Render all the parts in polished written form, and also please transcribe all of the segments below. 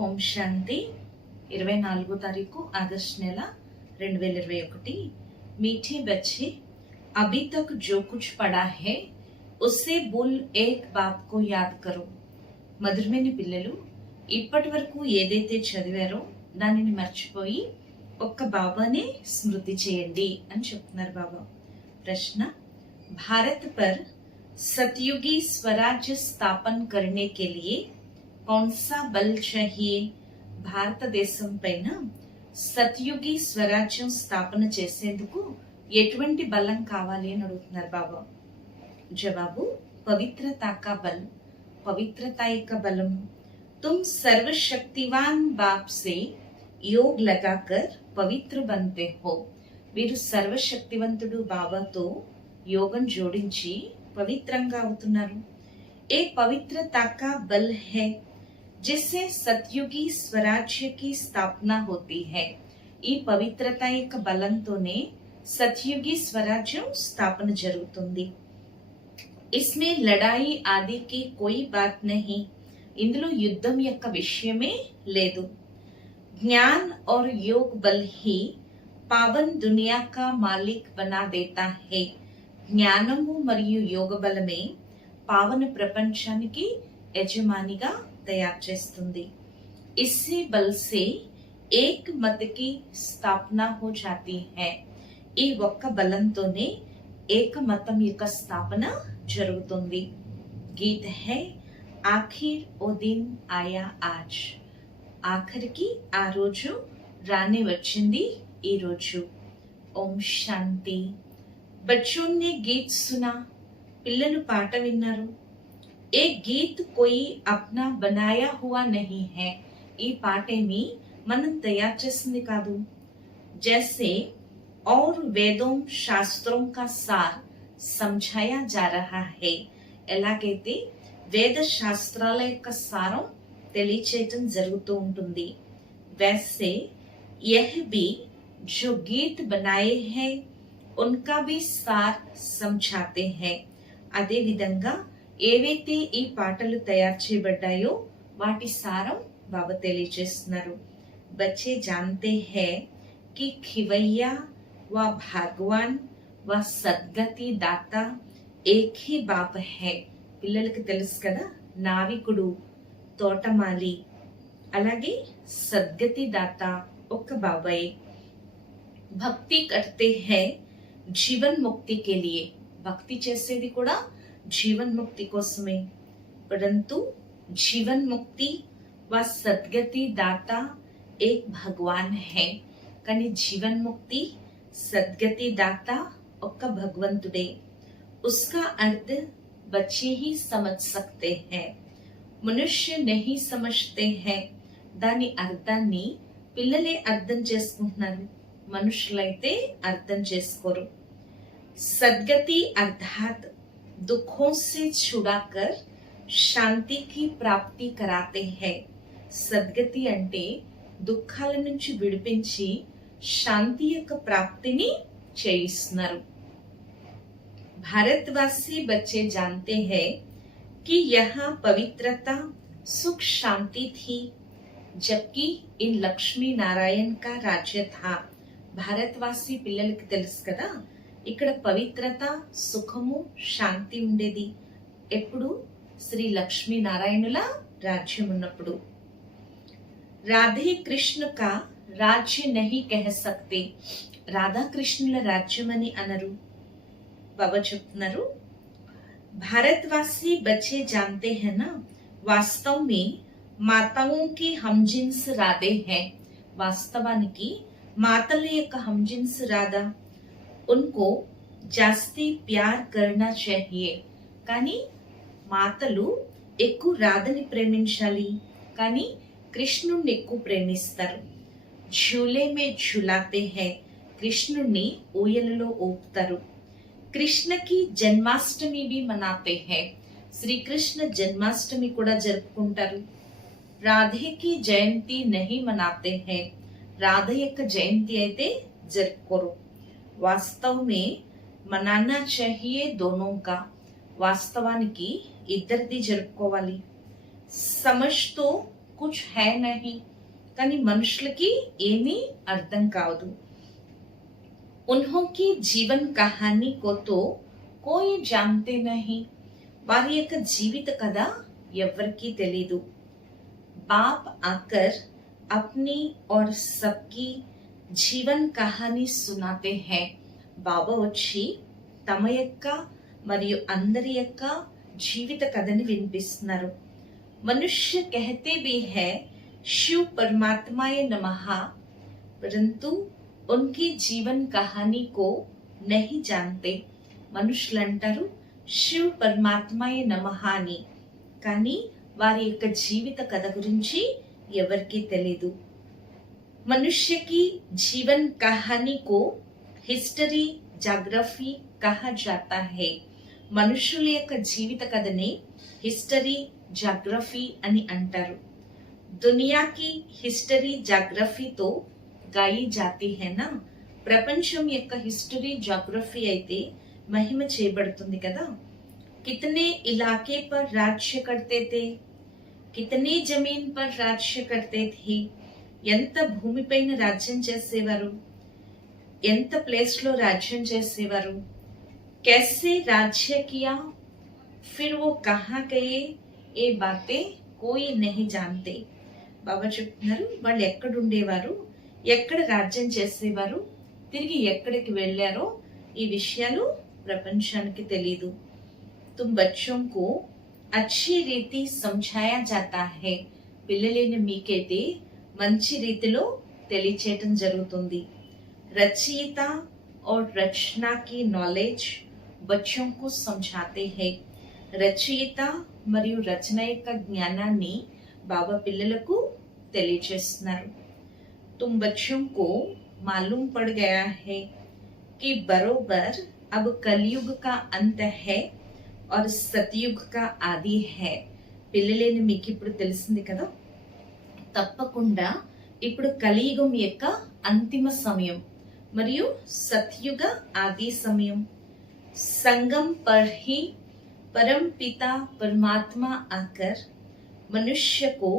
ఓం శాంతి 24 तारीखु अगस्त nail 2021। मीठे बच्चे, अभी तक जो कुछ पढ़ा है उससे बोल एक बाप को याद करो। మధురమైన పిల్లలు, ఇప్పటి వరకు ఏదైతే చదివారో దానిని మర్చిపోయి ఒక్క బాబానే స్మృతి చేయండి అని చెప్తున్నారు బాబా। ప్రశ్న, भारत पर सतयुगी स्वराज्य स्थापन करने के लिए कौन सा बल चाहिए? భారతదేశం పైన సత్యుగి స్వరాజ్యం స్థాపన చేసేందుకు ఎటువంటి బలం కావాలి అని అడుగుతున్నారు బాబా। జవాబు, పవిత్రతా కా బల్। पवित्रता का बलम। तुम सर्वशक्तिवान बाप से योग लगाकर पवित्र बनते हो। వీరు సర్వశక్తివంతుడు బాబాతో యోగం జోడించి పవిత్రంగా అవుతున్నారు। ఏ पवित्रता का बल है जिससे सतयुगी स्वराज्य की स्थापना होती है। ఈ పవిత్రత యొక్క బలంతోనే సత్యుగి స్వరాజ్యం స్థాపన జరుగుతుంది। इसमें लड़ाई आदि की कोई बात नहीं। इंदुलो युद्धम యొక్క విషయమే లేదు। ज्ञान और योग बल ही पावन दुनिया का मालिक बना देता है। జ్ఞానము మరియు యోగ బలమే పావన ప్రపంచానికి యజమానిగా తయారు చేస్తుంది। इसी बल से एक मत की स्थापना हो जाती है। ఈ ఒక్క బలంతోనే ఏక మతం యొక్క స్థాపన జరుగుతుంది। గీత హై ఆఖిర్ ఓ దిన్ ఆయా ఆజ్। ఆఖరికి ఆ రోజు రానే వచ్చింది ఈ రోజు। ఓం శాంతి। बच्चों ने गीत सुना। పిల్లలు పాట విన్నారు। ఏ గీత్ కోయి అప్నా బనాయా హువా నహీ హై। ఈ పాటేమి మనం తయారు చేసింది కాదు। జైసే और वेदों शास्त्रों का सार समझाया जा रहा है। ఎలాగైతే వేద శాస్త్రాల యొక్క సారం తెలియచేయటం జరుగుతూ ఉంటుంది। वैसे यह भी जो गीत बनाए हैं उनका भी सार समझाते हैं। అదే విధంగా ఏవైతే ఈ పాటలు తయారు చేయబడ్డాయో వాటి సారం బాబా తెలియజేస్తున్నారు। बच्चे जानते हैं कि खिवैया व भगवान व सद्गति दाता एक ही बाप है। పిల్లలకి తెలుసు కదా, నావికుడు, తోటమాలి, అలాగే సద్గతి దాత ఒక్క బాబాయ్। భక్తి करते हैं जीवन मुक्ति के लिए। భక్తి చేసేది కూడా జీవన్ ముక్తి కోసమే। परंतु जीवन मुक्ति व सद्गति दाता एक भगवान है। కానీ जीवन मुक्ति सद्गति दाता ఒక్క భగవంతుడే। उसका अर्थ बच्चे ही समझ सकते हैं, मनुष्य नहीं समझते हैं। దాని అర్థాన్ని పిల్లలే అర్థం చేసుకుంటున్నారు, మనుషులైతే అర్థం చేసుకోరు। सद्गति अर्थात दुखों से छुड़ाकर శాంతి की प्राप्ति कराते हैं। సద్గతి అంటే దుఃఖాల నుంచి విడిపించి శాంతి యొక్క ప్రాప్తిని చేయిస్తున్నారు। भारतवासी बच्चे जानते हैं कि यहाँ पवित्रता सुख शांति थी, जबकि इन लक्ष्मी नारायण का राज्य था। భారతవాసి పిల్లలకి తెలుసు కదా, ఇక్కడ పవిత్రత, సుఖము, శాంతి ఉండేది ఎప్పుడు? శ్రీ లక్ష్మీ నారాయణుల రాజ్యం ఉన్నప్పుడు। రాధే కృష్ణ కా राज्य नहीं कह सकते। రాధాకృష్ణుల రాజ్యం అని అనరు। బాబా చెప్తున్నారు, भारतवासी बच्चे जानते हैं ना, वास्तव में माताओं की हमजिन्स राधे हैं। వాస్తవానికి మాతల యొక్క हमजिन्स రాధా। उनको జాస్తి ప్యార్ करना चाहिए। కానీ మాతలు ఎక్కువ రాధని ప్రేమించాలి, కానీ కృష్ణుణ్ణి ఎక్కువ ప్రేమిస్తారు। झूले में झुलाते हैं। కృష్ణుణ్ణి ఊయలలో ఊపుతారు। కృష్ణ కి జన్మాష్టమి भी मनाते हैं। శ్రీకృష్ణ జన్మాష్టమి కూడా జరుపుకుంటారు। రాధే కి జయంతి नहीं मनाते हैं। రాధ యొక్క జయంతి అయితే జరుపుకోరు। వాస్తవ में मनाना चाहिए दोनों का। వాస్తవానికి ఇద్దరిది జరుపుకోవాలి। समझ तो కుచ్ హై నహీ, కానీ మనుషులకి ఏమీ అర్థం కాదు. ఉన్హోంకి జీవన్ కహానీ కో తో కోయి జాన్తే నహీ, వారి యొక్క జీవిత కథ ఎవరికీ తెలీదు. బాప్ ఆకర్ అప్నీ और सबकी జీవన్ కహానీ సునాతే హై, బాబా వచ్చి తమ యొక్క మరియు అందరి యొక్క జీవిత కథని వినిపిస్తున్నారు. मनुष्य कहते भी है शिव परमात्माए नमः, परंतु उनकी जीवन कहानी को नहीं जानते. మనుషులంటారు శివ్ పరమాత్మాయే నమః అని, కానీ వారి యొక్క జీవిత కథ గురించి ఎవరికీ తెలీదు. मनुष्य की जीवन कहानी को हिस्टरी జాగ్రఫీ कहा जाता है. మనుషుల యొక్క జీవిత కథని హిస్టరీ జాగ్రఫీ అని అంటారు. దునియాకి హిస్టరీ జాగ్రఫీతో గాయి జాతి హేనా, ప్రపంచం యొక్క హిస్టరీ జాగ్రఫీ అయితే మహిమ చేయబడుతుంది కదా. కితనే ఇలాకే పర్ రాజ్య కర్తే తే, కితనే జమీన్ పర్ రాజ్య కర్తే థే, ఎంత భూమిపైన రాజ్యం చేసేవారు, ఎంత ప్లేస్ లో రాజ్యం చేసేవారు. कैसे राज्य किया, फिर वो कहाँ गए, ఏ బాతే కోయి నహీ జాన్తే. బాబా చెప్తున్నారు వాళ్ళు ఎక్కడుండేవారు, ఎక్కడ రాజ్యం చేసేవారు, తిరిగి ఎక్కడికి వెళ్ళారో ఈ విషయాలు ప్రపంచానికి తెలీదు. తుమ్ బచ్చోం కో అచ్చి రీతి సమझाया जाता है, పిల్లలైన మీకైతే మంచి రీతిలో తెలియచేయటం జరుగుతుంది. రచయిత और रचना की नॉलेज बच्चों को समझाते हैं. రచయిత మరియు రచన యొక్క జ్ఞానాన్ని బాబా పిల్లలకు తెలియచేస్తున్నారు. तुम बच्चों को मालूम पड़ गया है कि बरोबर अब कलयुग का अंत है और सतयुग का आदि है. పిల్లలేని మీకు ఇప్పుడు తెలిసింది కదా, తప్పకుండా ఇప్పుడు కలియుగం యొక్క అంతిమ సమయం మరియు సత్యుగ ఆది సమయం. संगम पर ही परम पिता परमात्मा आकर मनुष्य को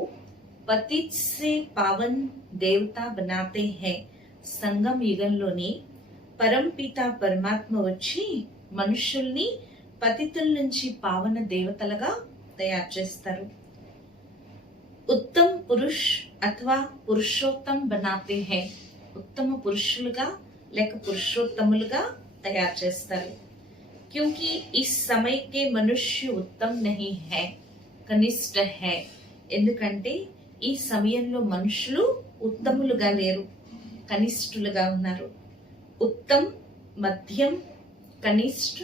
पतित से पावन देवता बनाते हैं. సంగం యుగంలోని పరం పిత పరమాత్మ వచ్చి మనుషుల్ని పతితుల నుంచి పావన దేవతలుగా తయారు చేస్తారు. ఉత్తమ పురుష్ అథవా పురుషోత్తం బనాతే హై, ఉత్తమ పురుషులుగా లేక పురుషోత్తములుగా తయారు చేస్తారు. क्योंकि इस समय के मनुष्य उत्तम नहीं है, कनिष्ठ है. ఎందుకంటే ఈ సమయంలో మనుషులు ఉత్తములుగా లేరు, కనిష్ఠులుగా ఉన్నారు. ఉత్తమ్, మధ్యం, కనిష్ఠ,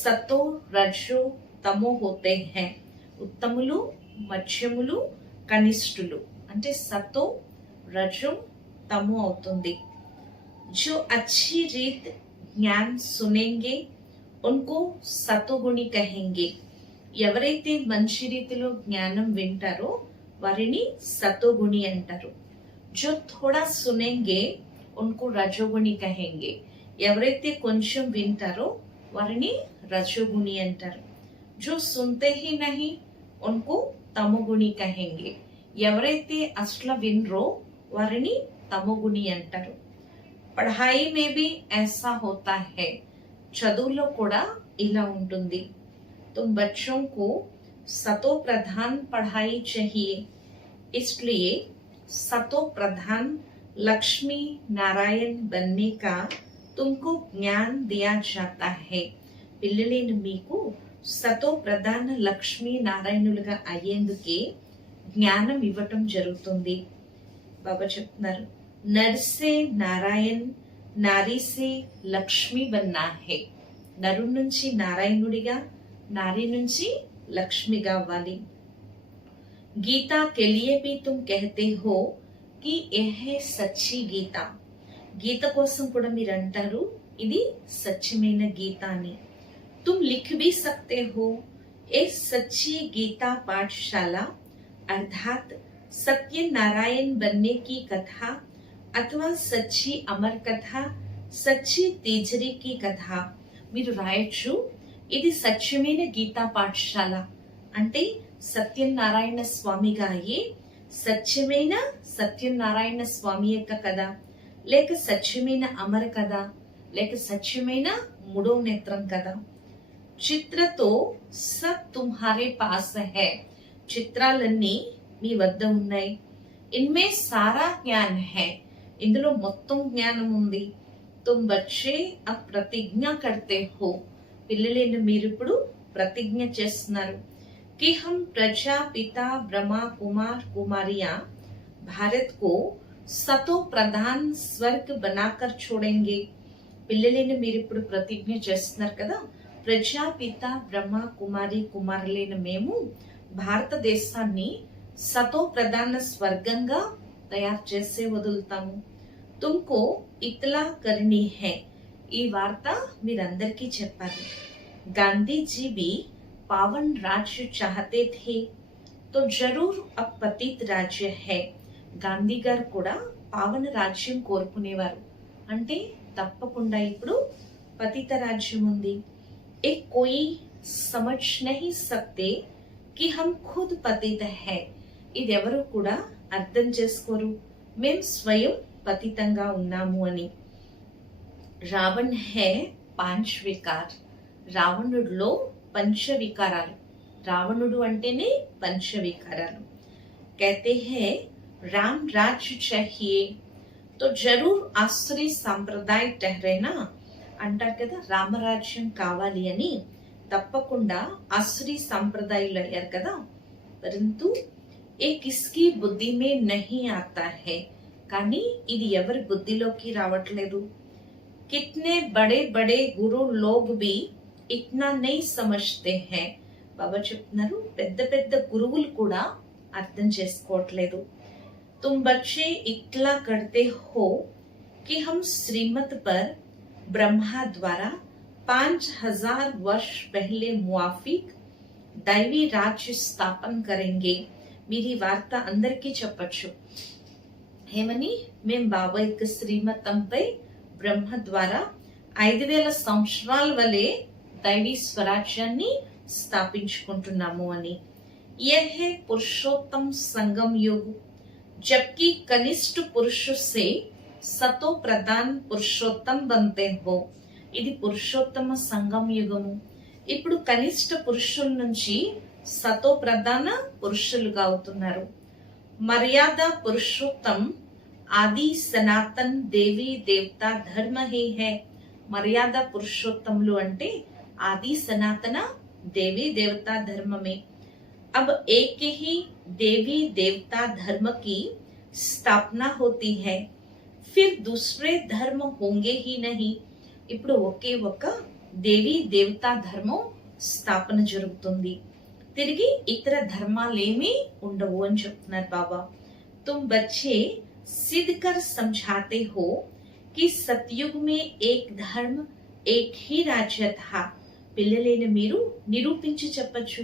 సతో రజో తమో హోతే హై. ఉత్తములు, మధ్యములు, కనిష్ఠులు అంటే సతో రజో తమో అవుతుంది. जो अच्छी रीत ज्ञान सुनेंगे उनको సతోగుణి కహెంగే. ఎవరైతే మంచి రీతిలో జ్ఞానం వింటారో వారిని సతోగుణి అంటారు. జో థోడా సునేంగే ఉनको రజోగుణి కహెంగే. ఎవరైతే కొంచెం వింటారో వారిని రజోగుణి అంటారు. జో సునతే హీ నహీ ఉनको తమోగుణి కహెంగే. ఎవరైతే అసలు వినరో వారిని తమోగుణి అంటారు. పढ़ाई में भी ऐसा होता है, చదువులో కూడా ఇలా ఉంటుంది. तुम बच्चों को सतो प्रधान पढ़ाई चाहिए, इसलिए सतो प्रधान लक्ष्मी नारायण बनने का तुमको ज्ञान दिया जाता है. పిల్లలైన మీకు సతో ప్రధాన లక్ష్మీ నారాయణులుగా అయ్యేందుకే జ్ఞానం ఇవ్వటం జరుగుతుంది. బాబా చెప్తున్నారు నర్ సే నారాయణ్, నారీ సే లక్ష్మి బన్నా హే. నరు నుంచి నారాయణుడిగా, నారీ నుంచి లక్ష్మిగా అవ్వాలి. గీతా కే లియే భీ తుమ్ కహతే హో కి యహ్ సచ్చి గీత. గీత కోసం కూడా మీరు అంటారు ఇది సత్యమైన గీత అని. తుమ్ లిఖ్ భీ సక్తే హో ఏ సచ్చి గీతా పాఠశాల అర్థాత్ सत्यनारायण बनने की कथा अथवा सच्ची अमर कथा, सच्ची तेजरी की कथा మీరు రాయొచ్చు. ఇది సత్యమైన గీతా పాఠశాల అంటే సత్యనారాయణ స్వామిగా అయ్యి సత్యమైన సత్యనారాయణ స్వామి యొక్క కథ, లేక సత్యమైన అమర కథ, లేక సత్యమైన మూడో నేత్రం కథ. చిత్రతో సబ్ తుమ్హారే పాస్ హై, చిత్రాలన్నీ మీ వద్ద ఉన్నాయి. ఇన్మే సారా జ్ఞాన్ హై, ఇందులో మొత్తం జ్ఞానం ఉంది. తుమ్ బచ్చే అబ్ ప్రతిజ్ఞ కర్తే హో, పిల్లలైన మీరిప్పుడు ప్రతిజ్ఞ చేస్తున్నారు. कि हम प्रजा पिता ब्रह्मा कुमार कुमारियां भारत को सतो प्रधान स्वर्ग बनाकर छोड़ेंगे. పిల్లలైన మీరు ఇప్పుడు ప్రతిజ్ఞ చేస్తున్నారు కదా, ప్రజాపిత బ్రహ్మ కుమారి కుమారులైన మేము భారతదేశాన్ని సతో ప్రధాన స్వర్గంగా తయారు చేసే వదులుతాము. తుమ్కో ఇత్లా కర్నీ హై, ఈ వార్త మీరందరికీ చెప్పాలి. గాంధీజీ भी पावन राज्य चाहते थे, तो जरूर अब पतित राज्य है. గాంధీ గారు కూడా పావన రాజ్యం కోరుకునేవారు, అంటే తప్పకుండా ఇప్పుడు పతిత రాజ్యం ఉంది. ఏ కోయి సమజ్ నహీ సక్తే కి హమ్ ఖుద్ పతిత హై, ఇది ఎవరు కూడా అర్థం చేసుకోరు, మేం స్వయం పతితంగా ఉన్నాము అని. రావణ్ హై పాంచ్ వికార్, రావణుడిలో పంచవికారాలు, రావణుడు అంటేనే పంచవికారాలు. कहते हैं राम राज्य चाहिए तो जरूर आसुरी సంప్రదాయ ठहरेना, అంటారు కదా రామరాజ్యం కావాలి అని, తప్పకుండా ఆసురీ సంప్రదాయాలు అయ్యారు కదా. పరంతు ఏ కిస్కి బుద్ధి మే నహీ ఆతా హై, కానీ ఇది ఎవరి బుద్ధిలోకి రావట్లేదు. కిత్నే బడే బడే గురు లోగ్ భీ ఇట్నా నై సమజ్తే హై, బాబా చెప్తున్నారు పెద్ద పెద్ద గురువులు కూడా అర్థం చేసుకోవట్లేదు. तुम बच्चे इतला करते हो कि हम श्रीमत पर ब्रह्मा द्वारा 5000 वर्ष पहले मुआफिक दैवी राज्य स्थापन करेंगे. మీరీ వార్త అందరికీ చెప్పచ్చు. ఏమని? మేం బాబా యొక్క శ్రీమతంపై బ్రహ్మ ద్వారా 5000 సంవత్సరాల వలె దైవీ స్వరాజ్యాన్ని స్థాపించుకుంటున్నాము అని. यह है पुरुषोत्तम संगम युग, जबकि कनिष्ठ पुरुष से सतो प्रधान पुरुषोत्तम बनते हो. ఇది పురుషోత్తమ సంగం యుగము. ఇప్పుడు కనిష్ట పురుషుల నుంచి సతో ప్రధాన పురుషులుగా అవుతున్నారు. మర్యాద పురుషోత్తం ఆది సనాతన్ దేవి దేవతా ధర్మ హే హై. మర్యాద పురుషోత్తములు అంటే आदि सनातन देवी देवता धर्म में अब एक ही देवी देवता धर्म की स्थापना होती है, फिर दूसरे धर्म होंगे ही नहीं. ఇప్పుడు ఒకే ఒక దేవీ దేవతా ధర్మం స్థాపన జరుగుతుంది, తిరిగి ఇతర ధర్మాలేమీ ఉండవు అని చెప్తున్నారు బాబా. तुम बच्चे सिद्ध कर समझाते हो कि सतयुग में एक धर्म एक ही राज्य था. పిల్లలైన మీరు నిరూపించి చెప్పచ్చు,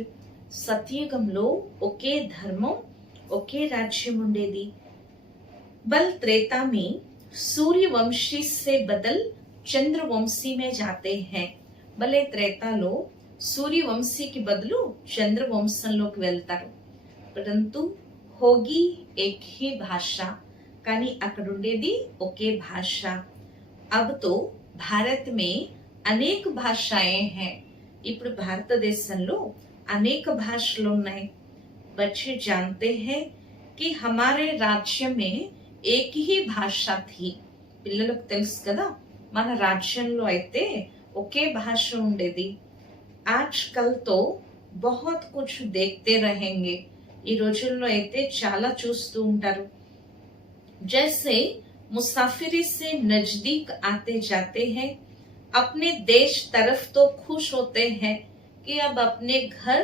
సత్యుగంలో ఒకే ధర్మం ఒకే రాజ్యం ఉండేది. బల్ త్రేతా మే సూర్యవంశీ సే బదల్ చంద్రవంశీ మే జాతే హై. భలే త్రేతాలో సూర్యవంశీకి బదులు చంద్రవంశంలోకి వెళ్తారు. పరంతు హోగి ఏక్ హీ భాష, కానీ అక్కడ ఉండేది ఒకే భాష. అబ్ తో భారత్ మే అనేక భాషాయే హై, ఇప్పుడు భారతదేశంలో అనేక భాషలు ఉన్నాయి. बच्चे जानते हैं कि हमारे राज्य में एक ही भाषा थी. పిల్లలకు తెలుసు కదా మన రాజ్యంలో అయితే ఒకే భాష ఉండేది. आज कल तो बहुत कुछ देखते रहेंगे, ఈ రోజుల్లో అయితే చాలా చూస్తూ ఉంటారు. जैसे मुसाफिरी से नजदीक आते जाते हैं, अपने देश तरफ तो खुश होते हैं कि अब अपने घर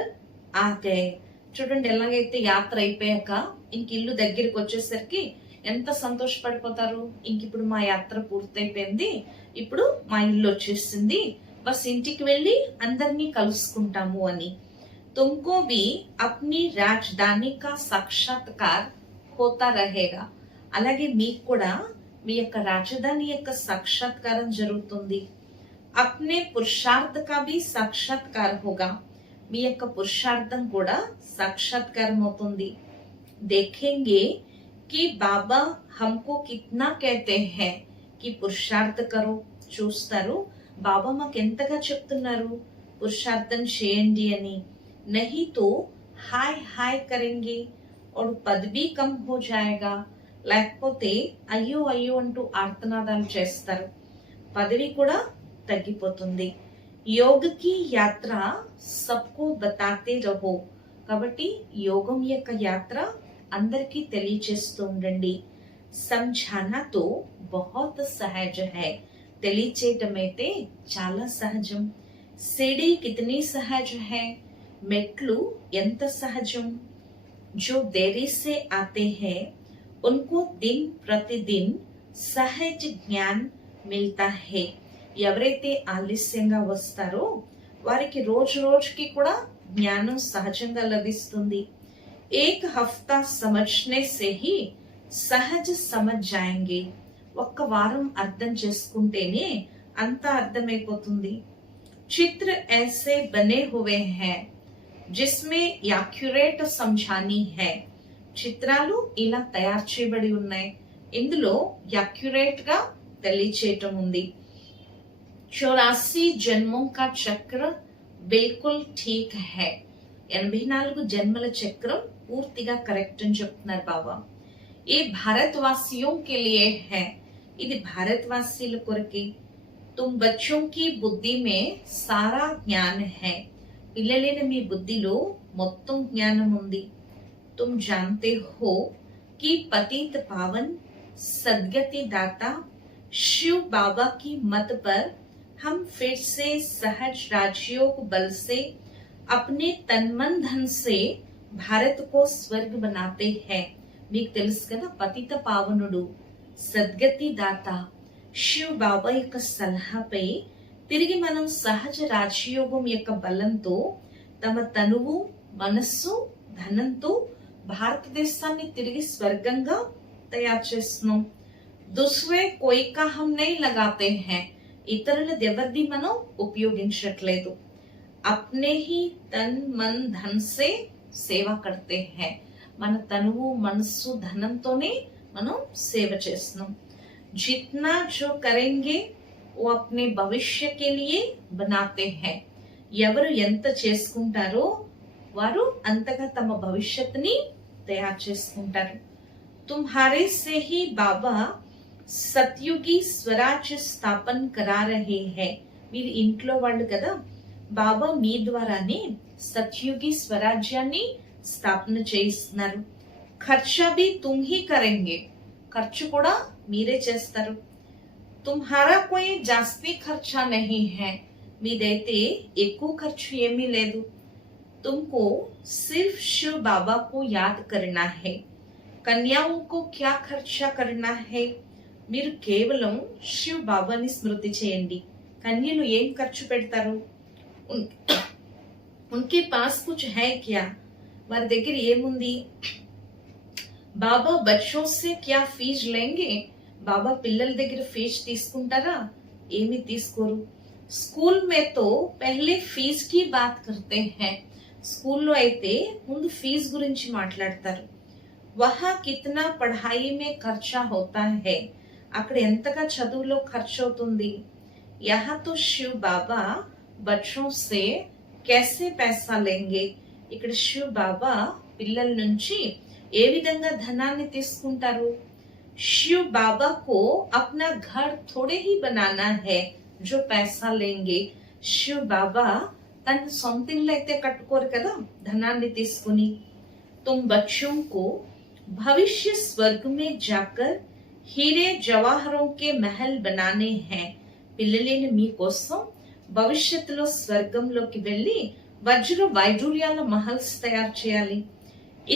आ गए. చూడండి ఎలాగైతే యాత్ర అయిపోయాక ఇంక ఇల్లు దగ్గరికి వచ్చేసరికి ఎంత సంతోషపడిపోతారు. ఇంక ఇప్పుడు మా యాత్ర పూర్తయిపోయింది, ఇప్పుడు మా ఇల్లు వచ్చేసింది, బస్ ఇంటికి వెళ్ళి అందరినీ కలుసుకుంటాము అని. तुमको भी अपनी राजधानी का साक्षात्कार होता रहेगा. అలాగే మీకు కూడా మీ యొక్క రాజధాని యొక్క సాక్షాత్కారం జరుగుతుంది. अपने पुरुषार्थ का भी साक्षात्कार होगा, మీ యొక్క పురుషార్థం కూడా సాక్షాత్కారం అవుతుంది. देखेंगे कि बाबा हमको कितना कहते हैं कि పురుషార్థ కరో. చూస్తారు బాబా మాకు ఎంతగా చెప్తున్నారు పురుషార్థం చేయండి అని. नहीं तो हाय हाय करेंगे और पद भी कम हो जाएगा. లేకపోతే అయ్యో అయ్యో అంటూ ఆర్తనాదాలు చేస్తారు, పదవి కూడా తగ్గిపోతుంది. योग की यात्रा सबको बताते रहो. కాబట్టి యోగం యొక్క యాత్ర అందరికీ తెలియచేస్తూ ఉండండి. समझाना तो बहुत सहज है. తెలియచేయటం అయితే చాలా సహజం. सीढ़ी कितनी सहज है. మెట్లు ఎంత సహజం. जो देरी से आते हैं उनको दिन प्रतिदिन सहज ज्ञान मिलता है. ఎవరైతే ఆలస్యంగా వస్తారో వారికి రోజు రోజుకి కూడా జ్ఞానం సహజంగా లభిస్తుంది. एक हफ्ता समझने से ही सहज समझ जाएंगे. ఒక్క వారం అర్థం చేసుకుంటేనే అంతా అర్థమైపోతుంది. चित्र ऐसे बने हुए हैं जिसमें యాక్యురేట్ समझानी है. చిత్రాలు ఇలా తయారు చేయబడి ఉన్నాయి, ఇందులో యాక్యురేట్ గా తెలియచేయటం ఉంది. 84 जन्मों का चक्र बिल्कुल ठीक है. 84 जन्मల చక్రం పూర్తిగా కరెక్ట్ అని చెప్తున్నారు బాబా. ये भारतवासियों के लिए है. ఇది భారతవాసీల కొరకే. तुम बच्चों की बुद्धि में सारा ज्ञान है. పిల్లలైన మీ బుద్ధిలో మొత్తం జ్ఞానం ఉంది. तुम जानते हो कि पतित पावन सदगति दाता शिव बाबा की मत पर हम फिर से सहज राजयोग बल से अपने तन मन धन से भारत को स्वर्ग बनाते हैं. మీకు తెలుసు కదా, పతిత పావనుడు సద్గతి దాత శివ్ బాబా యొక్క సలహాపై తిరిగి మనం సహజ రాజయోగం యొక్క బలంతో తమ తనువు మనస్సు ధనంతో భారతదేశాన్ని తిరిగి స్వర్గంగా తయారు చేస్తున్నాం. दूसरे कोई का हम नहीं लगाते हैं. ఇతరులది ఎవరిది మనం ఉపయోగించట్లేదు. अपने ही तन मन धन से సేవ करते हैं. మన తనువు మనస్సు ధనంతోనే మనం సేవ చేస్తున్నాం. जितना जो करेंगे वो अपने भविष्य के लिए बनाते हैं. ఎవరు ఎంత చేసుకుంటారో వారు అంతగా తమ భవిష్యత్తుని తయారు చేసుకుంటారు. तुम्हारे से ही बाबा సత్యుగి స్వరాజ్య స్థాపన కరా రహే హై. మీరు ఇంట్లో వాళ్ళు కదా, బాబా మీ ద్వారానే సత్యుగి స్వరాజ్యాన్ని స్థాపన చేయిస్తున్నారు. ఖర్చా భీ తుమ్ హీ కరెంగే. ఖర్చు కూడా మీరే చేస్తారు. తుమ్హారా కోయి జాస్తి ఖర్చా నహీ హై. మీదైతే ఎక్కువ ఖర్చు ఏమీ లేదు. तुमको सिर्फ शिव बाबा को याद करना है. कन्याओं को क्या खर्चा करना है. మీరు కేవలం శివ్ బాబాని స్మృతి చేయండి. కన్యలు ఏం ఖర్చు పెడతారు? ఉన్కే పాస్ కుచ్ హై క్యా. వారి దగ్గర ఏముంది? బాబా బచ్చో సే క్యా ఫీజ్ లేంగే. బాబా పిల్లల దగ్గర ఫీజు తీసుకుంటారా? ఏమీ తీసుకోరు. స్కూల్ మే తో పహలే ఫీజ్ కి బాత్ కర్తే హై. స్కూల్లో అయితే ముందు ఫీజు గురించి మాట్లాడతారు. వహా కితనా పఢాయి మే ఖర్చా హోతా హై. అక్కడ ఎంతగా చదువులో ఖర్చు అవుతుంది. యహా తో శివ్ బాబా బచ్చో సే कैसे पैसा लेंगे. ఇక్కడ శివ్ బాబా పిల్లల నుంచి ఏ విధంగా ధనాన్ని తీసుకుంటారు? शिव बाबा को अपना घर थोड़े ही बनाना है जो पैसा लेंगे. शिव बाबा తన సొంత ఇల్లు అయితే కట్టుకోరు కదా ధనాన్ని తీసుకుని. तुम बच्चों को भविष्य स्वर्ग में जाकर हीरे जवाहरों के महल बनाने हैं. పిల్లలేని మీకోసం భవిష్యత్తులో స్వర్గంలోకి వెళ్ళి వజ్ర వైడూర్యాల మహల్స్ తయారు చేయాలి.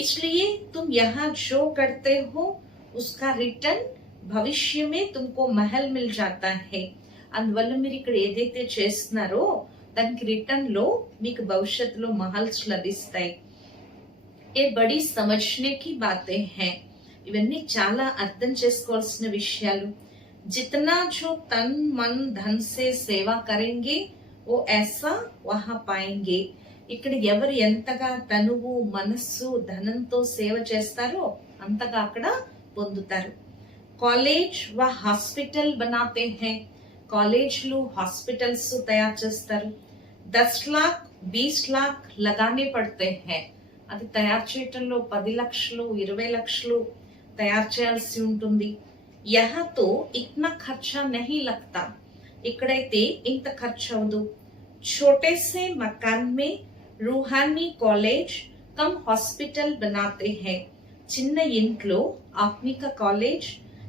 इसलिए तुम यहाँ जो करते हो उसका रिटर्न भविष्य में तुमको महल मिल जाता है. అందువల్ల మీరు ఇక్కడ ఏదైతే చేస్తున్నారో దానికి రిటర్న్ లో మీకు భవిష్యత్తులో మహల్స్ లభిస్తాయి. ఏ బడి సమజ్నే కి బాతే హై. ఇవన్నీ చాలా అర్థం చేసుకోవాల్సిన విషయాలు. जितना जो तन मन धन से सेवा करेंगे वो ऐसा वहां पाएंगे. ఇక్కడ ఎవరు ఎంతగా తనువు మనస్సు ధనంతో సేవ చేస్తారో అంతగా అక్కడ పొందుతారు. కాలేజ్ వ హాస్పిటల్ బనాతే హై, కాలేజ్లు హాస్పిటల్స్ తయారు చేస్తారు. 10 लाख 20 लाख लगाने पड़ते हैं, అది తయారు చేయటంలో 10 లక్షలు 20 లక్షలు తయారు చేయాల్సి ఉంటుంది. యహా తో ఇత్నా ఖర్చా నహీ లగ్తా, ఇక్కడైతే ఇంత ఖర్చు అవదు. छोटे से मकान में रूहानी कॉलेज कम हॉस्पिटल बनाते हैं, చిన్న ఇంట్లో ఆత్మిక కాలేజ్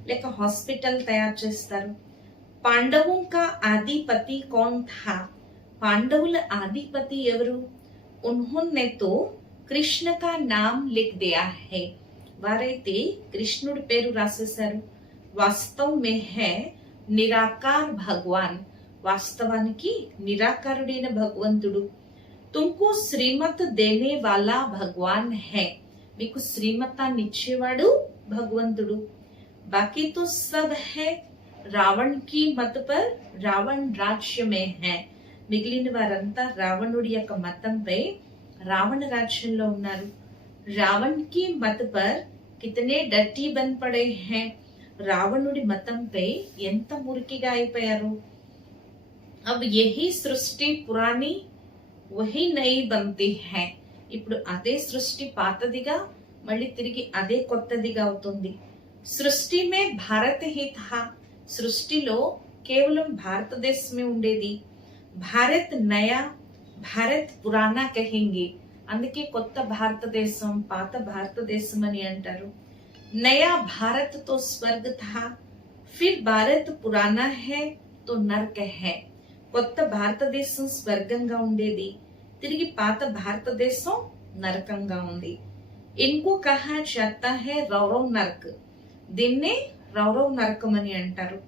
లేక హాస్పిటల్ తయారు చేస్తారు. పాండవుం కా ఆదిపతి కౌన్ థా, పాండవుల ఆదిపతి ఎవరు? ఉన్హోనే తో కృష్ణ కా నామ్ లిఖ్ దియా హై, వారైతే కృష్ణుడి పేరు రాసేశారు. వాస్తవ్ మే హై నిరాకార్ భగవాన్, వాస్తవానికి నిరాకారుడైన భగవంతుడు. తుమ్కు శ్రీమత్ దేనే వాలా భగవాన్ హై, మీకు శ్రీమతాన్ని ఇచ్చేవాడు భగవంతుడు. బాకీ తో సబ్ హై రావణ్ కి మత్ పర్ రావణ్ రాజ్య మే హై, మిగిలిన వారంతా రావణుడి యొక్క మతంపై రావణ రాజ్యంలో ఉన్నారు. రావణ్ కి మత్ పర్ కితనే డర్టీ బన్ పడే హై, రావణుడి మతంపై ఎంత మురికిగా అయిపోయారు. अब यही సృష్టి పురాణి వహీ నయి బంతి హై, ఇప్పుడు అదే సృష్టి పాతదిగా మళ్ళీ తిరిగి అదే కొత్తదిగా అవుతుంది. సృష్టి మే భారత్ హీ థా, సృష్టిలో కేవలం భారతదేశమే ఉండేది. భారత్ నయా భారత్ పురాణా కహెంగే, అందుకే కొత్త భారతదేశం పాత భారతదేశం అని అంటారు. నయా భారత్ తో స్వర్గ థా, ఫిర్ భారత్ పురాణా హై తో నరక హై, కొత్త భారతదేశం స్వర్గంగా ఉండేది, తిరిగి పాత భారతదేశం నరకంగా ఉంది. ఇన్కో కహా జాతా హై రౌరవ్ నరక్, దీన్నే రౌరవ్ నరకం అని అంటారు.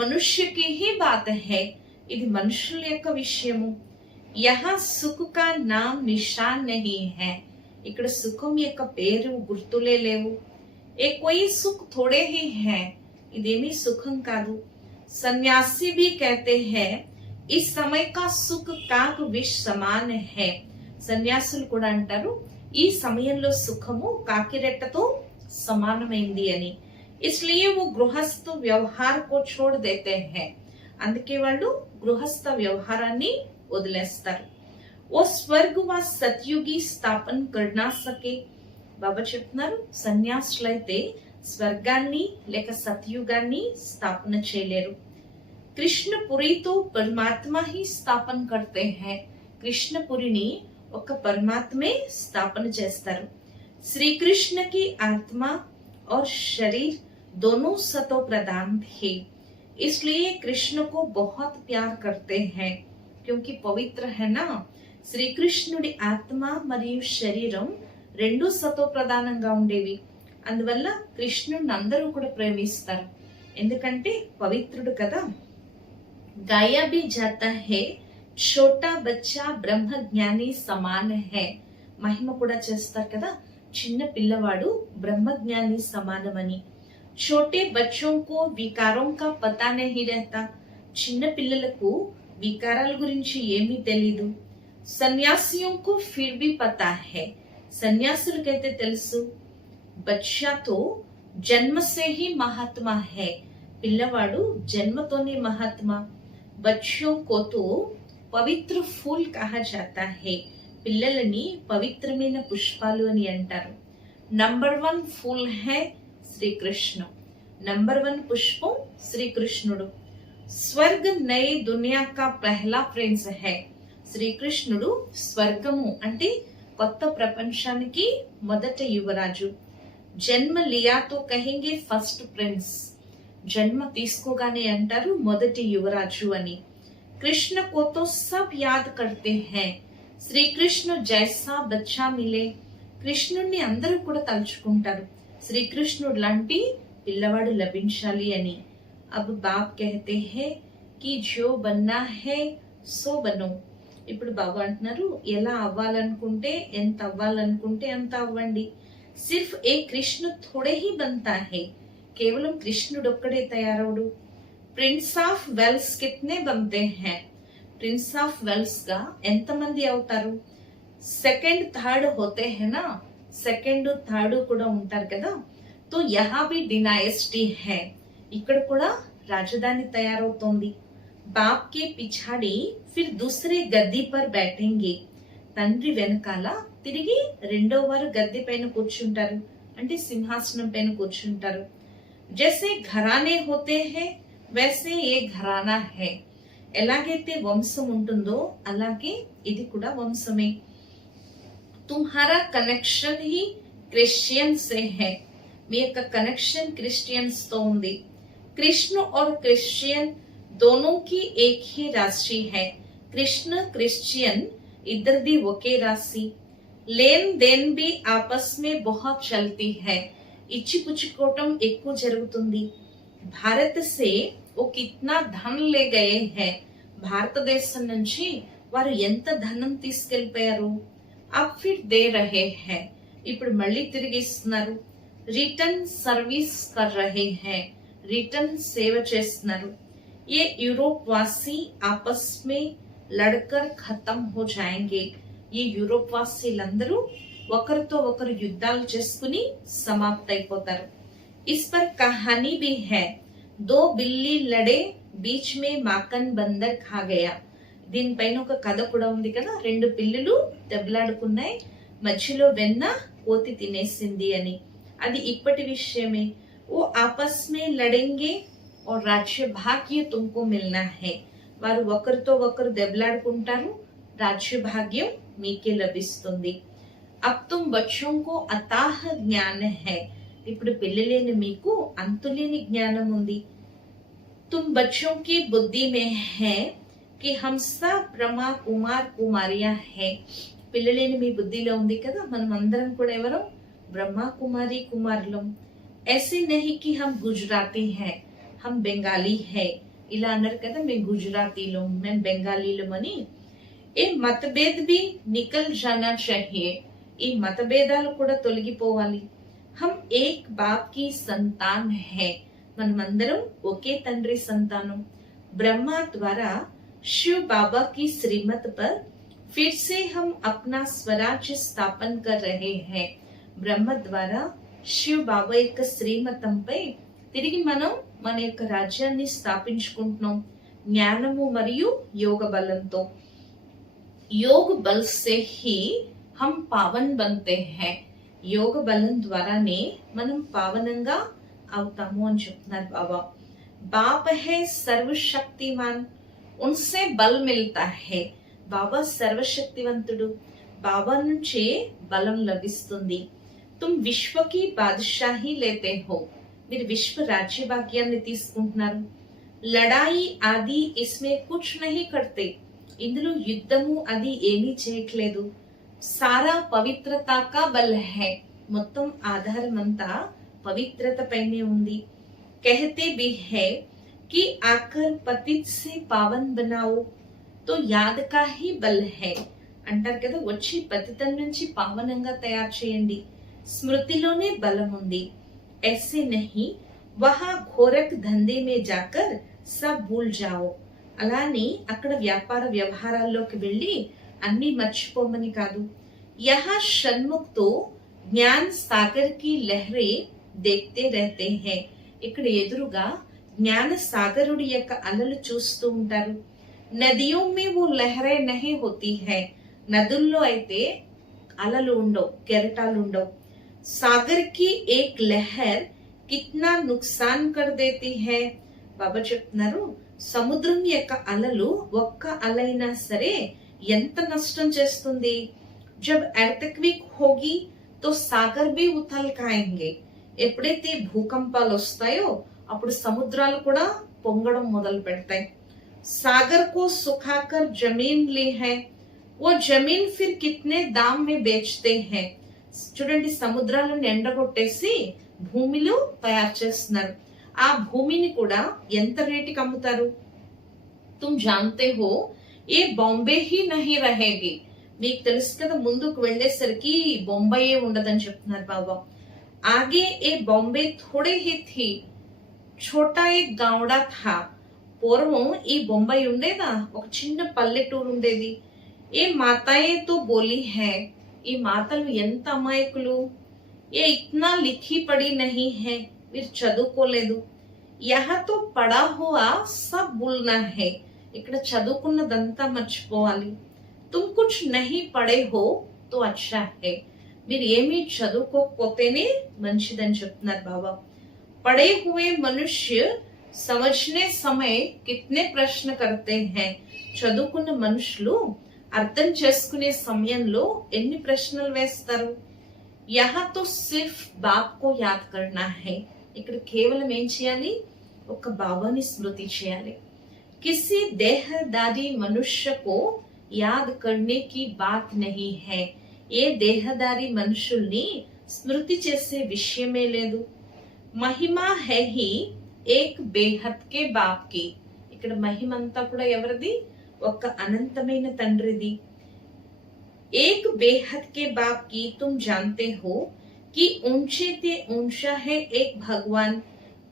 మనుష్యకి హీ బాత్ హై, ఇది మనుషుల యొక్క విషయము. యహా సుఖ్ కా నామ్ నిషాన్ నహీ హై, ఇక్కడ సుఖం యొక్క పేరు గుర్తులే లేవు. ఏ కోయి సుఖ్ థోడే హీ హై, ఇదేమీ సుఖం కాదు. సన్యాసి భీ కహతే హై इस समय का सुख काक विष समान है, సన్యాసులు కూడా అంటారు ఈ సమయంలో సుఖము కాకిరెట్టతో సమానమైంది అని. इसलिए वो गृहस्थ व्यवहार को छोड़ देते हैं, అందుకే వాళ్ళు గృహస్థ వ్యవహారాన్ని వదిలేస్తారు. ఓ స్వర్గ వ సత్యుగి స్థాపన కర్నా సకే, బాబా చెప్తున్నారు సన్యాసులైతే స్వర్గాన్ని లేక సత్యుగాన్ని స్థాపన చేయలేరు. కృష్ణపురి తో పరమాత్మ హీ స్థాపన కర్తే హై, కృష్ణపురిని ఒక పరమాత్మే స్థాపన చేస్తారు. శ్రీకృష్ణ కి ఆత్మ और शरीर दोनों सतो प्रधान थे, इसलिए कृष्ण को बहुत प्यार करते हैं, क्योंकि पवित्र है ना. శ్రీకృష్ణుడి ఆత్మ మరియు శరీరం రెండు సతో ప్రధానంగా ఉండేవి, అందువల్ల కృష్ణుడిని అందరూ కూడా ప్రేమిస్తారు, ఎందుకంటే పవిత్రుడు కదా. गाया भी जाता है छोटा बच्चा ब्रह्म ज्ञानी समान है, మహిమ కూడా చేస్తారు కదా చిన్న పిల్లవాడు బ్రహ్మజ్ఞాని సమానమని. छोटे बच्चों को विकारों का पता नहीं रहता, చిన్న పిల్లలకు వికారాల గురించి ఏమీ తెలీదు. సన్యాసిयों को फिर भी पता है, సన్యాసులకైతే తెలుసు. बच्चा तो जन्म से ही महात्मा है, పిల్లవాడు జన్మతోనే మహాత్మా. बच्चों को तो పవిత్ర ఫూల్ కహా జాతా హై, పిల్లలని పవిత్రమైన పుష్పాలు అని అంటారు. నంబర్ 1 ఫూల్ హై శ్రీకృష్ణ, నంబర్ 1 పుష్పం శ్రీకృష్ణుడు. స్వర్గ నై దునియా కా పహలా ప్రిన్స్ హై, శ్రీకృష్ణుడు స్వర్గము అంటే కొత్త ప్రపంచానికి మొదటి యువరాజు. జన్మ లియా తో కహెంగే ఫస్ట్ ప్రిన్స్, జన్మ తీసుకోగానే అంటారు మొదటి యువరాజు అని. కృష్ణ को तो सब याद करते हैं, శ్రీకృష్ణ జైసా బచ్చా మిలే, కృష్ణుడిని అందరూ కూడా తలుచుకుంటారు శ్రీకృష్ణుడు లాంటి పిల్లవాడు లభించాలి అని. అబ్ బాప్ కహతే హై కి జో బన్నా హై సో బనో, ఇప్పుడు బాబా అంటున్నారు ఎలా అవ్వాలనుకుంటే ఎంత అవ్వాలనుకుంటే అంత అవ్వండి. సిర్ఫ్ ఏ కృష్ణ థోడే హీ బంతా హై, కేవలం కృష్ణుడు ఒక్కడే తయారవుడు. ప్రిన్స్ ఆఫ్ వెల్స్ కిత్నే బంతే హై, ప్రిన్స్ ఆఫ్ వెల్స్ గా ఎంతమంది అవుతారు? सेकंड थर्ड होते हैं ना, सेकंड थर्ड కూడా ఉంటారు కదా. तो यहाँ भी डिनाइस्टी है, ఇక్కడ కూడా రాజధాని తయారవుతోంది. बाप के पिछाड़ी फिर दूसरे गद्दी पर बैठेंगे, తండ్రి వెనకాల తిరిగి రెండో వారు గద్దె పైన కూర్చుంటారు, అంటే సింహాసనం పైన కూర్చుంటారు. जैसे घराने होते हैं वैसे ये घराना है, ఎలాగైతే వంశం ఉంటుందో అలాగే ఇది కూడా వంశమే. तुम्हारा कनेक्शन ही क्रिश्चियन से है, మీ యొక్క కనెక్షన్ క్రిస్టియన్స్ తో ఉంది. कृष्ण और क्रिश्चियन दोनों की एक ही राशि है, कृष्ण क्रिश्चियन इधरदी ఒకే రాశి. लेन देन भी आपस में बहुत चलती है, ఇచ్చి పుచ్చుకోవటం ఎక్కువ జరుగుతుంది. భారత్ సే वो कितना धन ले गए हैं, భారతదేశం నుంచి వారు ఎంత ధనం తీసుకెళ్లిపోయారు. అబ్ ఫిర్ దే రహే హై, ఇప్పుడు మళ్ళీ తిరిగి ఇస్తున్నారు. రిటర్న్ సర్వీస్ కర్ రహే హై, రిటర్న్ సేవ చేస్తున్నారు. ये यूरोप वासी आपस में लड़कर खत्म हो जाएंगे, ఈ యూరోప్ వాసీలందరూ ఒకరితో ఒకరు యుద్ధాలు చేసుకుని సమాప్తైపోతారు. इस पर कहानी भी है, दो बिल्ली लड़े बीच में माखन बंदर खा गया. దీనిపైన ఒక కథ కూడా ఉంది కదా, రెండు పిల్లులు దెబ్బలాడుకున్నాయి, మధ్యలో వెన్న కోతి తినేసింది అని. అది ఇప్పటి విషయమే. ఓ आपस में लड़ेंगे और राज्य भाग्य तुमको मिलना है, వారు ఒకరితో ఒకరు దెబ్బలాడుకుంటారు, రాజ్య భాగ్యం మీకే లభిస్తుంది. अब तुम बच्चों को अताह ज्ञान है, ఇప్పుడు పిల్లలేని మీకు అంతులేని జ్ఞానం ఉంది. तुम बच्चों की बुद्धि में है कि हम सब ब्रह्मा कुमार कुमारियां है, పిల్లలేని మీ బుద్ధిలో ఉంది కదా, మనం అందరం కూడా ఎవరు బ్రహ్మ కుమారి కుమారులం. ऐसे नहीं कि हम गुजराती हैं, हम बंगाली है, ఇలా అన్నారు కదా, మేము గుజరాతీలో మేము బెంగాలీలం అని. ఏ मतभेद भी निकल जाना चाहिए, ఈ मतभेदाలు కూడా తొలగిపోవాలి. हम एक बाप की संतान है, మనమందరం ఒకే తండ్రి సంతానం. ब्रह्मा द्वारा शिव बाबा की श्रीमत पर फिर से हम अपना स्वराज्य स्थापन कर रहे हैं. బ్రహ్మ ద్వారా శివ్ బాబా యొక్క శ్రీమతంపై తిరిగి మనం మన యొక్క రాజ్యాన్ని స్థాపించుకుంటున్నాం, జ్ఞానము మరియు యోగ బలంతో. యోగ బల్ సే హీ హమ్ పావన్ బంతే హై, యోగ బలం ద్వారానే మనం పావనంగా అవుతాము అని చెప్తున్నారు బాబా. బాప్ హై సర్వశక్తిమాన్, ఉన్సే బల్ మిల్తా హై, బాబా సర్వశక్తివంతుడు, బాబా నుంచే బలం లభిస్తుంది. తుమ్ విశ్వకి బాద్షాహీ లేతే హో, మీరు విశ్వ రాజ్య భాగ్యాన్ని తీసుకుంటున్నారు. లడాయి ఆది ఇస్మే కుచ్ నహీ కర్తే, ఇందులో యుద్ధము అది ఏమీ చేయట్లేదు. సారా పవిత్రత కా బల్ హై, మొత్తం ఆధారం అంతా పవిత్రత పైనే ఉంది. कहते भी है कि आकर पतित से पावन बनाओ, तो याद का ही बल है అంటారు కదా, వచ్చి పతితం నుంచి పావనంగా తయారు చేయండి, స్మృతిలోనే బలం ఉంది. ऐसे नहीं वहां घोरक धंधे में जाकर सब भूल जाओ, అలాని అక్కడ వ్యాపార వ్యవహారాల్లోకి వెళ్ళి అన్ని మర్చిపోమని కాదు. यहाँ షణ్ముఖ్ తో జ్ఞాన్ సాగర్ కి లహరే देखते रहते हैं, ఇక్కడ ఎదురుగా జ్ఞాన సాగరుడి యొక్క అలలు చూస్తూ ఉంటారు. నదియో మే वो लहरें नहीं होती है, నదుల్లో అయితే అలలు ఉండవు, కెరటాలు ఉండవు. సాగర్ కి ఏక్ లహర్ కిత్నా నుక్సాన్ కర్ దేతి హై, బాబా చెప్తున్నారు సముద్రం యొక్క అలలు ఒక్క అలైనా సరే ఎంత నష్టం చేస్తుంది. జబ్ ఎర్త్క్విక్ హోగి తో సాగర్ బి ఉథల్ కాయేంగే, ఎప్పుడైతే భూకంపాలు వస్తాయో అప్పుడు సముద్రాలు కూడా పొంగడం మొదలు పెడతాయి. సాగర్ కో సుఖాకర్ జమీన్ లీ హై, वो जमीन फिर कितने दाम में बेचते हैं, చూడండి సముద్రాలను ఎండగొట్టేసి భూమిలో తయారు చేస్తున్నారు, ఆ భూమిని కూడా ఎంత రేటుకి అమ్ముతారు. तुम जानते हो ये बॉम्बे ही नहीं रहेगी, మీకు తెలుసు కదా ముందుకు వెళ్ళేసరికి బొంబాయే ఉండదని చెప్తున్నారు బాబా. आगे ये बॉम्बे थोड़े ही थी, छोटा एक गावड़ा था, పూర్వం ఈ బొంబాయి ఉండేదా, ఒక చిన్న పల్లెటూరు ఉండేది. ఏ మాతాయే తో బోలి హై, ఈ మాతలు ఎంత అమాయకులు, ఏ ఇత్నా లిఖీ పడి నహీ హై, మీరు చదువుకోలేదు. యహా తో పడా హువా సబ్ భూల్నా హై, ఇక్కడ చదువుకున్నదంతా మర్చిపోవాలి. తుమ్ కుచ్ నహీ పడే హో తో అచ్చా హై, మీరు ఏమీ చదువుకోకపోతేనే మంచిదని చెప్తున్నారు బాబా. పడే హువే మనుష్య సమజ్నే సమయ కిత్నే ప్రశ్న కర్తే హై, చదువుకున్న మనుషులు అర్థం చేసుకునే సమయంలో ఎన్ని ప్రశ్నలు వేస్తారు. యహా తో సిర్ఫ్ బాప్ కో యాద్ కర్నా హై, ఇక్కడ కేవలం ఏం చేయాలి, ఒక బాబాని స్మృతి చేయాలి. కిసి దేహదారి మనుష్య కో యాద్ కర్నే కి బాత్ నహీ హై, ఏ దేహదారి మనుషుల్ని స్మృతి చేసే విషయమే లేదు. మహిమా హై హి ఏక్ బేహద్ కే బాప్ కి, ఇక్కడ మహిమంతా కూడా ఎవరిది, ఒక అనంతమైన తండ్రిది. ఏక్ బేహద్ కే బాప్ కి తుమ్ జాన్తే హో कि ऊंचे ते ऊंचा है एक भगवान,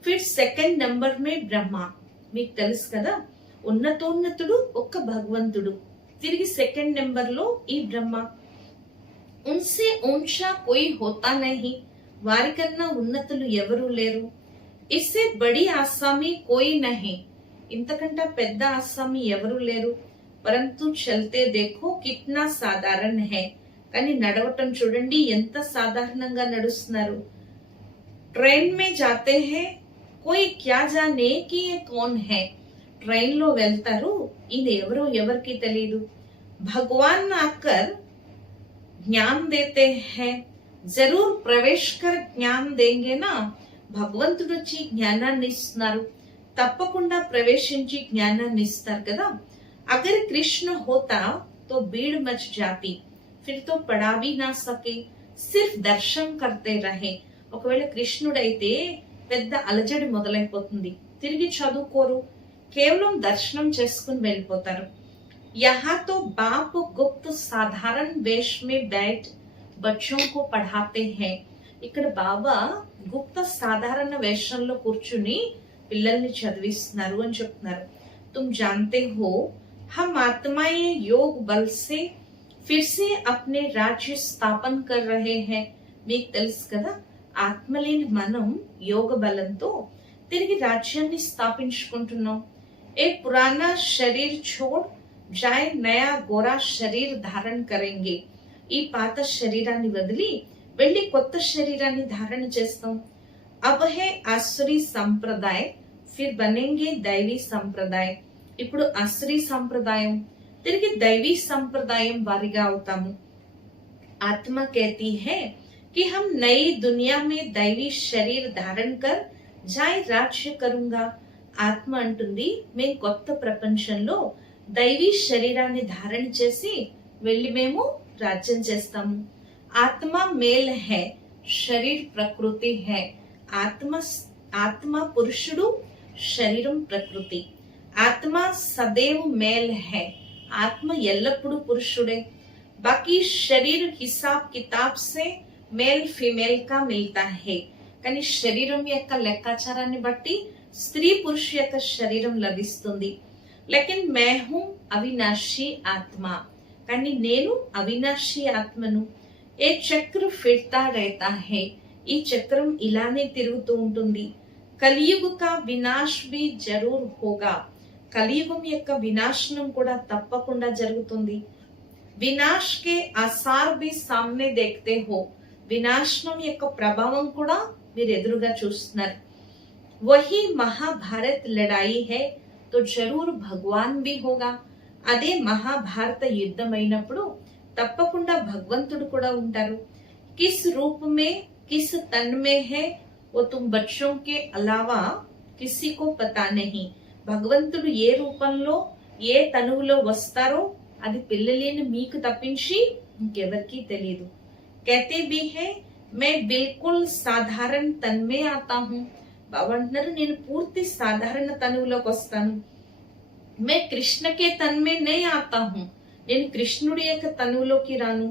फिर సెకండ్ నంబర్ మే బ్రహ్మ. మీకు తెలుసు కదా, ఉన్నతోన్నతుడు ఒక్క భగవంతుడు, తిరిగి సెకండ్ నెంబర్ లో ఈ బ్రహ్మ. ఉన్సే ऊंचा कोई होता नहीं, వారికన్నా ఉన్నతులు ఎవరూ లేరు. ఇస్సే బడి ఆసామి కోయి నహీ, ఇంతకంటే పెద్ద ఆసామి ఎవరూ లేరు. పరంతు చల్తే దేఖో కిత్నా సాధారణ హై, కానీ నడవటం చూడండి ఎంత సాధారణంగా నడుస్తున్నారు. ట్రైన్ మే జాతే హై, కోయి క్యా జానే కి ఏ కౌన్ హై, ట్రైన్ లో వెళ్తారు, ఇది ఎవరో ఎవరికి తెలియదు. భగవాన్ ఆకర్ జ్ఞాన్ దేతే హై, జరూర్ ప్రవేశ్ కర్ జ్ఞాన్ దేంగే నా, భగవంతుడు వచ్చి జ్ఞానాన్ని ఇస్తున్నారు, తప్పకుండా ప్రవేశించి జ్ఞానాన్ని ఇస్తారు కదా. అగర్ కృష్ణ హోతా తో భీड़ मच जाती, फिर तो पढ़ा भी ना सके, सिर्फ दर्शन करते रहे. ఒకవేళ కృష్ణుడైతే పెద్ద అలజడి మొదలైపోతుంది, తిరిగి చదువుకోరు, కేవలం దర్శనం చేసుకుని వెళ్ళిపోతారు. యహా తో బాప్ గుప్త సాధారణ వేష్ మే बैठ बच्चों को पढ़ाते हैं, ఇక్కడ బాబా గుప్త సాధారణ వేషంలో కూర్చుని పిల్లల్ని చదివిస్తున్నారు అని చెప్తున్నారు. తుమ్ జాన్తే హో हम आत्माएं योग बल से फिर से अपने राज्य स्थापन कर रहे हैं. మీకు తెలుసు కదా, ఆత్మలేని మనం యోగ బలంతో తిరిగి రాజ్యాన్ని స్థాపించుకుంటున్నాం. ఏ పురానా శరీర్ छोड़ जाए नया गोरा शरीर धारण करेंगे, ఈ పాత శరీరాన్ని వదిలి వెళ్ళి కొత్త శరీరాన్ని ధారణ చేస్తాం. अब है आसुरी संप्रदाय, फिर बनेंगे दैवी संप्रदाय. ఇప్పుడు అసురీ సంప్రదాయం, తిరిగి దైవీ సంప్రదాయం వారిగా అవుతాము. ఆత్మ कहती है कि हम नई दुनिया में दैवी शरीर धारण कर जाय राज्य करूंगा. ఆత్మ అంటుంది, మేము కొత్త ప్రపంచంలో దైవీ శరీరాన్ని ధారణ చేసి వెళ్ళి మేము రాజ్యం చేస్తాము. ఆత్మ మేల్ హై, శరీర్ ప్రకృతి హై. ఆత్మ పురుషుడు, శరీరం ప్రకృతి. ఆత్మ సदैव మేల్ హై, ఆత్మ ఎల్లప్పుడూ పురుషుడే. బాకీ శరీర్ హిసాబ్ కితాబ్ సే మేల్ ఫీమేల్ కా మిల్తా హై, కానీ శరీరం యొక్క లెక్కాచారాన్ని బట్టి స్త్రీ పురుష యొక్క శరీరం లభిస్తుంది. లేకిన్ మే హూ అవినాశీ ఆత్మ, కానీ నేను అవినాశీ ఆత్మను. ఏ చక్ర ఫిర్తా रहता है, ఈ చక్రం ఇలానే తిరుగుతూ ఉంటుంది. కలియుగ కా వినాశ్ భీ జరూర్ హోగా, కలియుగం యొక్క వినాశనం కూడా తప్పకుండా జరుగుతుంది. వినాశ్ కే ఆసార్ భీ సామ్నే దేఖ్తే హో, వినాశనం యొక్క ప్రభావం కూడా మీరు ఎదురుగా చూస్తున్నారు. వహీ మహాభారత్ లడాయి హై తో జరూర్ భగవాన్ భీ హోగా, అదే మహాభారత యుద్ధం అయినప్పుడు తప్పకుండా భగవంతుడు కూడా ఉంటారు. కిస్ రూప్ మే కిస్ తన్ మే హై वो तुम बच्चों के अलावा किसी को पता नहीं, భగవంతుడు ఏ రూపంలో ఏ తనువులో వస్తారో అది పిల్లలేని మీకు తప్పించి ఇంకెవరికి తెలియదు. कहते भी है मैं बिल्कुल साधारण तन में आता हूँ, బాబా అంటున్నారు నేను పూర్తి సాధారణ తనువులోకి వస్తాను. मैं कृष्ण के तन में नहीं आता हूँ, నేను కృష్ణుడి యొక్క తనువులోకి రాను.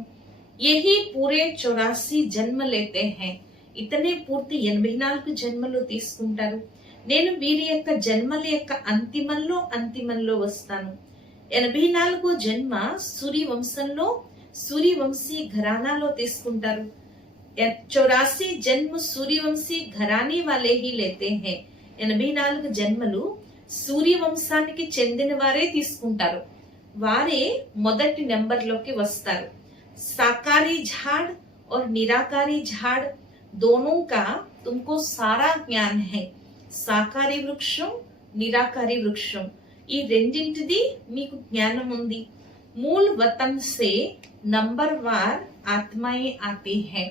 यही पूरे 84 జన్మ लेते हैं, ఇతనే పూర్తి 84 జన్మలు తీసుకుంటారు. నేను వీరి యొక్క జన్మల యొక్క అంతిమంలో వస్తాను. 84 జన్మ సూర్యవంశంలో సూర్యవంశీ ఘరానాలో తీసుకుంటారు. 84 జన్మ సూర్యవంశీ ఘరానీ వాలే హీ లేతే హై. 84 జన్మలు సూర్యవంశానికి చెందిన వారే తీసుకుంటారు. వారే మొదటి నెంబర్లోకి వస్తారు. साकारी झाड़ और निराकारी झाड़ दोनों का तुमको सारा ज्ञान है. సాకారి వృక్షం, నిరాకారి వృక్షం ఈ రెండింటిది మీకు జ్ఞానం ఉంది. మూల్ వతన్ సే నంబర్ వార్ ఆత్మాయే ఆతే హై.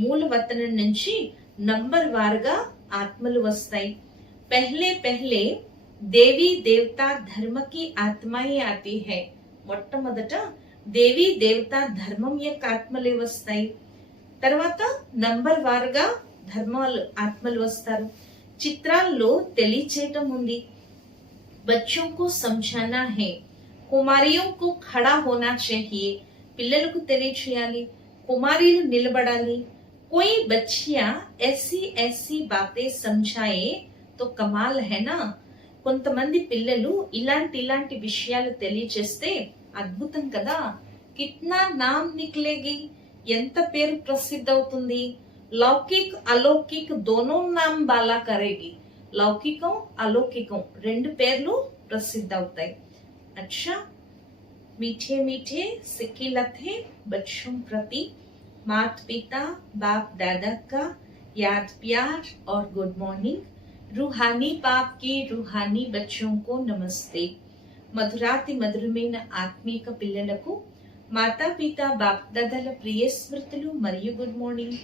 మూల వతనం నుంచి నంబర్ వారుగా ఆత్మలు వస్తాయి. పహలే పహలే దేవీ దేవతా ధర్మకి ఆత్మాయే ఆతి హై. మొట్టమొదట దేవీ దేవతా ధర్మం యొక్క ఆత్మలే వస్తాయి. తర్వాత నంబర్ వారుగా ధర్మాలు ఆత్మలు వస్తారు. చిత్రాల్లో తెలియచేయటం ఉంది. బచ్చోं को समझाना है. కుమారియో को खड़ा होना चाहिए. పిల్లలకు తెలియచేయాలి, కుమారీలు నిలబడాలి. कोई बच्चियां ऐसी ऐसी बातें समझाए तो कमाल है ना. కొంతమంది పిల్లలు ఇలాంటి విషయాలు తెలియచేస్తే అద్భుతం కదా. కిత్నా నామ్ నిక్లేగి, ఎంత పేరు ప్రసిద్ధ అవుతుంది. లౌకిక్ అలౌకిక్ దోనో నామ్ బాలా కరేగి. లౌకికం అలౌకికం రెండు పేర్లు ప్రసిద్ధ అవుతాయి. अच्छा, मीठे मीठे सिक्की लथे बच्चों प्रति माता पिता बाप दादा का याद प्यार और गुड मॉर्निंग. रूहानी बाप की रूहानी बच्चों को नमस्ते. మధురాతి మధురమైన ఆత్మీక పిల్లలకు మాతాపిత బాప్దాదాల ప్రియ స్మృతులు మరియు గుడ్ మార్నింగ్.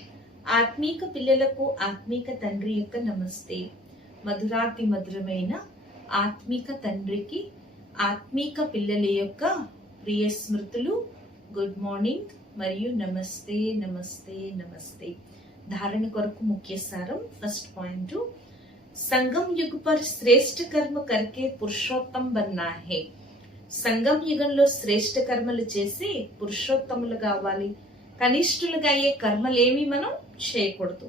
ఆత్మీక పిల్లలకు ఆత్మీక తండ్రి యొక్క నమస్తే. మధురాతి మధురమైన ఆత్మీక తండ్రికి ఆత్మీక పిల్లల యొక్క ప్రియ స్మృతులు, గుడ్ మార్నింగ్ మరియు నమస్తే నమస్తే నమస్తే. ధారణ కొరకు ముఖ్య సారం. ఫస్ట్ పాయింట్, సంగం యుగ पर శ్రేష్ఠ కర్మ करके పురుషోత్తం బన్నా హే. సంగం యుగంలో శ్రేష్ఠ కర్మలు చేసి పురుషోత్తములు కావాలి. కనిష్ఠులుగా అయ్యే కర్మలేమి మనం చేయకూడదు.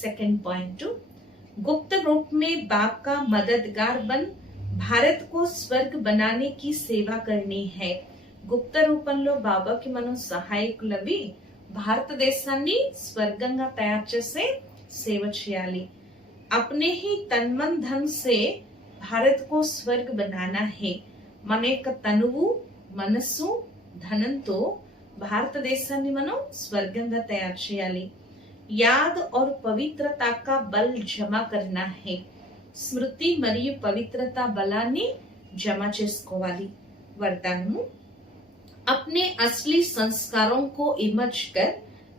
సెకండ్ పాయింట్, गुप्त रूप में बाप का मददगार बन भारत को स्वर्ग बनाने की सेवा करनी है. గుప్త రూపంలో బాబాకి మనం సహాయకులవి భారతదేశాన్ని స్వర్గంగా తయారు చేసే సేవ చేయాలి. अपने ही तन मन धन से भारत को स्वर्ग बनाना है. మన యొక్క తనువు, మనస్సు, ధనంతో భారతదేశాన్ని మనం స్వర్గంగా తయారు చేయాలి. యాద్ और पवित्रता का बल जमा करना है. స్మృతి మరియు పవిత్రత బలాన్ని జమ చేసుకోవాలి. వరదానము, अपने असली संस्कारों को इमर्ज कर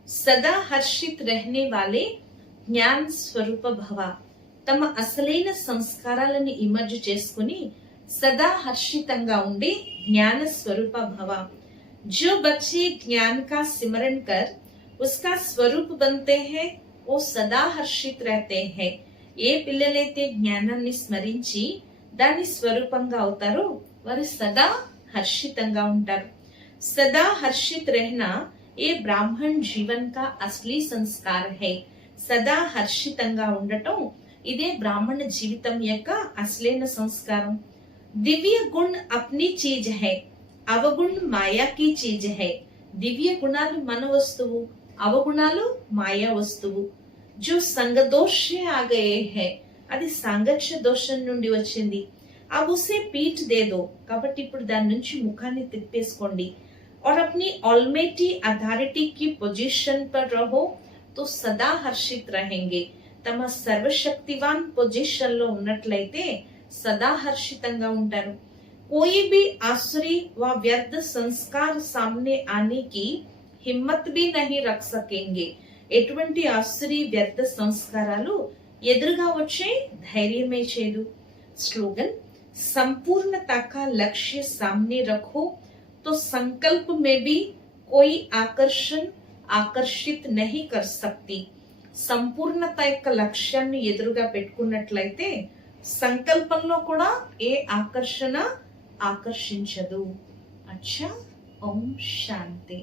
सदा हर्षित रहने वाले జ్ఞాన్ స్వరూప భవ. తమ అసలైన సంస్కారాలను ఇమర్జ్ చేసుకుని సదా హర్షితంగా ఉండే జ్ఞాన స్వరూప భవ. जो बच्चे ज्ञान का सिमरन कर उसका स्वरूप बनते हैं वो सदा हर्षित रहते हैं. ఏ పిల్లలైతే జ్ఞానాన్ని స్మరించి దాని స్వరూపంగా అవుతారో వారు సదా హర్షితంగా ఉంటారు. सदा हर्षित रहना ये ब्राह्मण जीवन का असली संस्कार है. సదా హర్షితంగా ఉండటం ఇదే బ్రాహ్మణ జీవితం యొక్క అసలైన సంస్కారం. దివ్య గుణ అప్ని చీజ్ హై, అవగుణ మాయా కి చీజ్ హై. దివ్య గుణాలు మన వస్తువు, అవగుణాలు మాయా వస్తువు. జో సంగదోషే ఆ గయే హై, అది సాంగత్య దోషం నుండి వచ్చింది. అబ్ ఉసే పీఠ్ దేదో, కాబట్టి ఇప్పుడు దాని నుంచి ముఖాన్ని తిప్పేసుకోండి. और अपनी ऑलमेटी अथॉरिटी की पोजीशन पर रहो तो సదా హర్షిత్ రహెంగే. తమ సర్వశక్తివాన్ పొజిషన్ లో ఉన్నట్లయితే సదా హర్షితంగా ఉంటారు. कोई भी आसुरी व व्यर्थ संस्कार सामने आने की हिम्मत भी नहीं रख सकेंगे. ఎటువంటి ఆసురీ వ్యర్థ సంస్కారాలు ఎదురుగా వచ్చే ధైర్యమే చేయదు. स्लोगन, संपूर्णता का लक्ष्य सामने रखो तो संकल्प में भी कोई आकर्षण ఆకర్షిత్ నహి కర్ సక్తి. సంపూర్ణత యొక్క లక్ష్యాన్ని ఎదురుగా పెట్టుకున్నట్లయితే సంకల్పంలో కూడా ఏ ఆకర్షణ ఆకర్షించదు. అచ్చా, ఓం శాంతి.